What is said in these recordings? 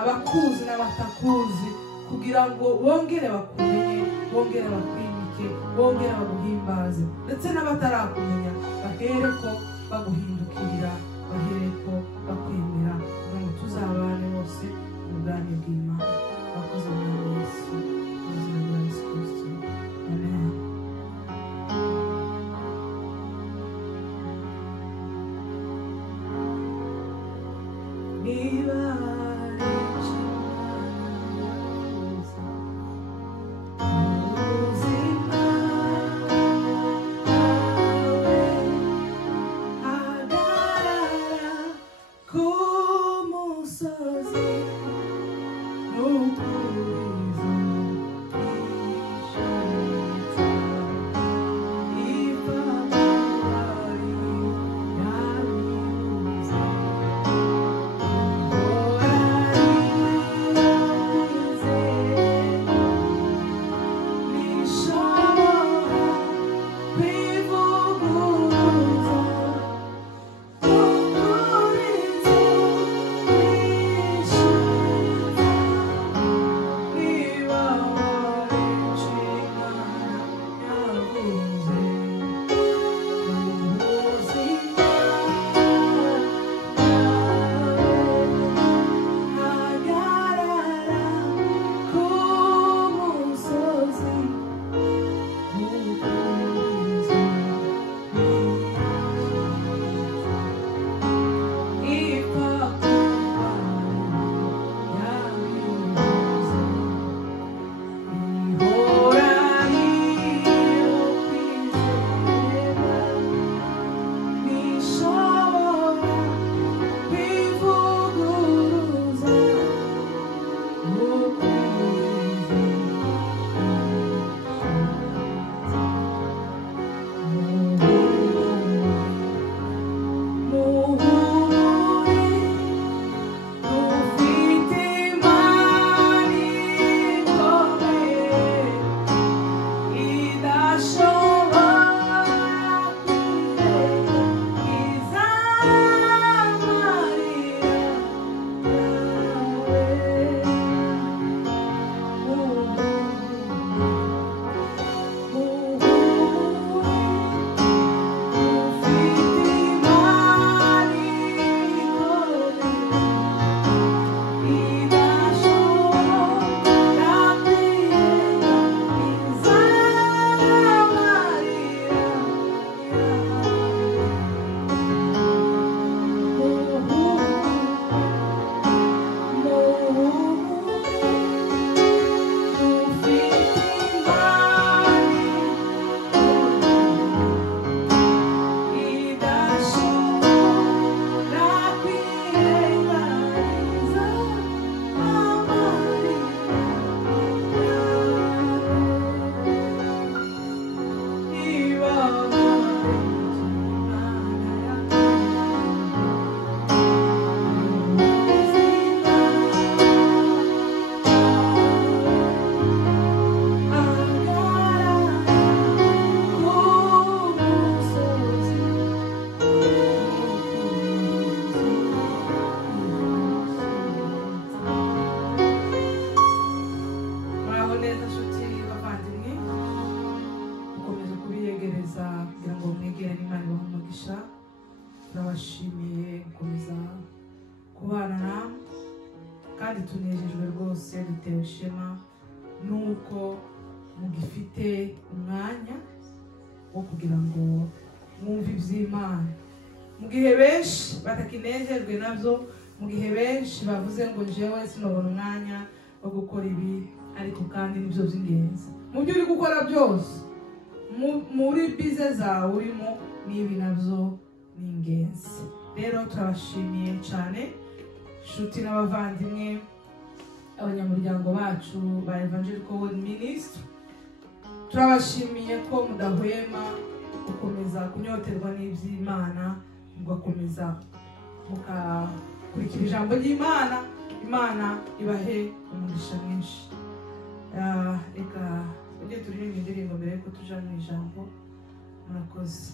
abakuzi n'abatakuzi kugira ngo bongere bakumenye, bongere bakwimike, bongere baguhimbaze, ndetse n'abatarakumenya bahereko baguhindukirira, bahereko bakwemera, kugira ngo tuzabane bose mu bwami bw'Imana. Bakoze muri Yesu, mu izina rya Yesu Kristo. Amen. Turabashimiye gukomeza kubana namwe, kandi tunejejwe rwose, dutewe ishema nuko mugifite umwanya wo kugira ngo mwumve iby'Imana, mu gihe benshi batakinejejwe nabyo, mu gihe benshi bavuze ngo jewe sinabona umwanya wo gukora ibi, ariko kandi nibyo by'ingenzi mu byo uri gukora byose, muri bize zawe urimo, n'ibi nabyo ni ingenzi. Rero turabashimiye cyane inshuti n'abavandimwe, abanyamuryango bacu ba Evangelical World Ministry, turabashimiye ko mudahwema gukomeza kunyoterwa n'iby'Imana, mugakomeza mukakurikira ijambo ry'Imana. Imana ibahe umugisha mwinshi. Reka ujye turirimba indirimbo mbere yuko tuja mu ijambo. Murakoze.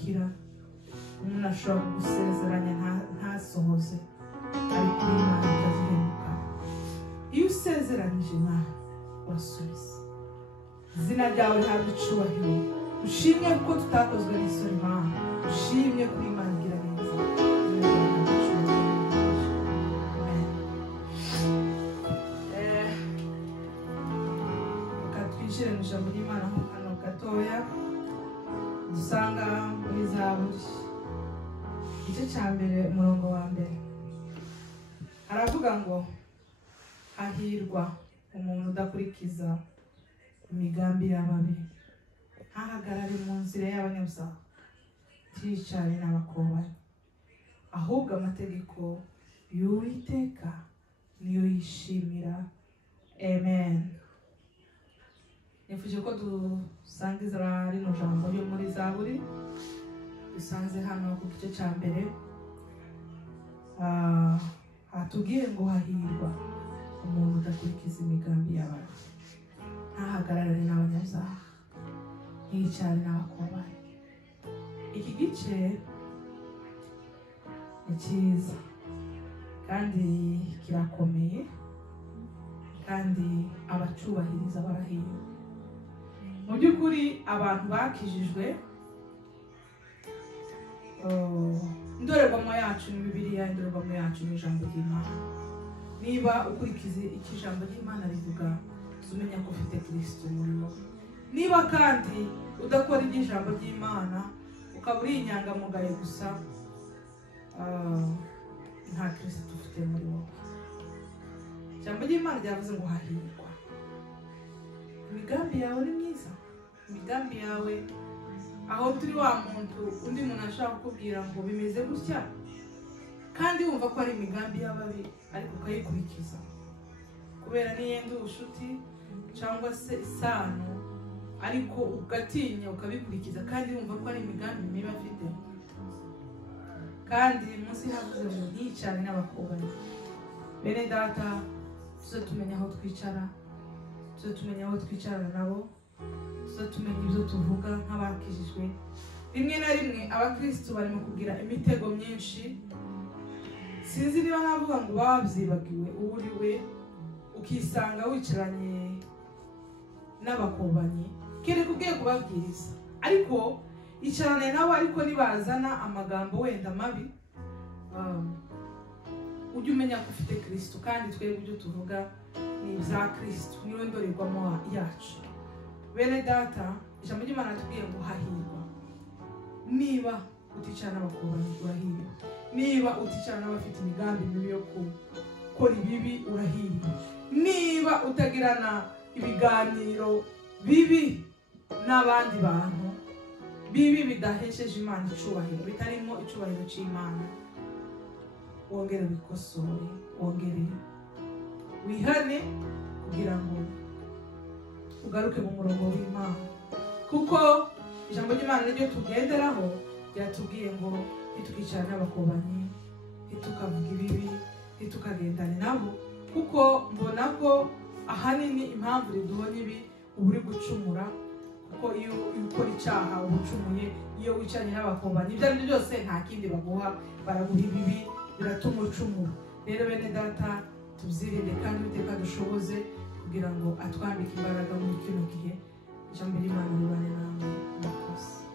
guhemukira, umuntu ashobora kugusezeranya ntasohoze, ariko Imana itazihemuka. Iyo usezeranyije Imana urasubiza. Izina ryawe rihabwa icyubahiro. Ushimye kuko tutakozwe n'isoni Imana, ushimye kuri Imana igira neza. Reka twinjire mu ijambo ry'Imana hano gatoya, dusanga muri Zaburi igice cya mbere umurongo wa mbere. Haravuga ngo hahirwa umuntu udakurikiza imigambi y'ababi, ntahagarare mu nzira y'abanyabyaha, ntiyicare n'abakobanyi, ahubwo amategeko y'Uwiteka niyo yishimira. Amen. Nifuje ko dusangiza rino jambo ryo muri Zaburi, dusanze hano ku gice cya mbere. Hatubwiye ngo hahirwa umuntu udakurikiza imigambi y'abantu, ntahagarare n'abanyabyaha, ntiyicare n'abakobanyi. Iki gice ni cyiza kandi kirakomeye, kandi abacubahiriza barahirwa. Mu by'ukuri abantu bakijijwe, indorerwamo yacu ni Bibiliya, indorerwamo yacu ni ijambo ry'Imana. Niba ukurikiza iki jambo ry'Imana rivuga, uzumenya ko ufite Kristo muri wowe. Niba kandi udakora iby'ijambo ry'Imana, ukaba uri inyangamugayo gusa, nta Kristo ufite muri wowe. Ijambo ry'Imana ryavuze ngo hahirwa. Imigambi yawe ni myiza, imigambi yawe, aho turi wa muntu undi muntu ashaka kukubwira ngo bimeze gutya, kandi wumva ko ari imigambi y'ababi, ariko ukayikurikiza kubera niyenda ubushuti cyangwa se isano, ariko ugatinya ukabikurikiza kandi wumva ko ari imigambi mibi afite. Kandi munsi havuze ngo ntiyicare n'abakobanyi. Bene data, tuze tumenya aho twicara, tuze tumenya aho twicarana nabo, tuze tumenya ibyo tuvuga nk'abakijijwe. Rimwe na rimwe abakristo barimo kugira imitego myinshi, sinzi niba navuga ngo babyibagiwe uwo uri we, ukisanga wicaranye n'abakobanyi, kereka ugiye kubabwiriza, ariko icarane nabo, ariko nibazana amagambo wenda mabi, ujye umenya ko ufite Kristo, kandi twebwe ibyo tuvuga ni ibya Kristo, niwe ndorerwamo yacu. Bene data, ijambo ry'Imana tubwiye ngo hahirwa. Niba uticara n'abakobanyi urahirwa, niba uticara n'abafite imigambi mibi yo gukora ibibi urahirwa, niba utagirana ibiganiro bibi n'abandi bantu bibi bidahesheje Imana icubahiro, bitarimo icubahiro cy'Imana, wongere wikosore, wongere wihane kugira ngo ugaruke mu murongo w'Imana. Kuko ijambo ry'Imana niryo tugenderaho, ryatubwiye ngo ntitukicara n'abakobanyi, ntitukavuga ibibi, ntitukagendane nabo, kuko mbona ko ahanini impamvu riduhona ibi uba uri gucumura. Kuko iyo ukora icyaha uba ucumuye. Iyo wicaranye n'abakobanyi, ibyo ari byo byose nta kindi baguha, baraguha ibibi, biratuma ucumura. Rero bene data, tubyirinde kandi Uwiteka dushoboze kugira ngo atwambike imbaraga muri kino gihe. Ijambo ry'Imana ribane namwe. Murakoze.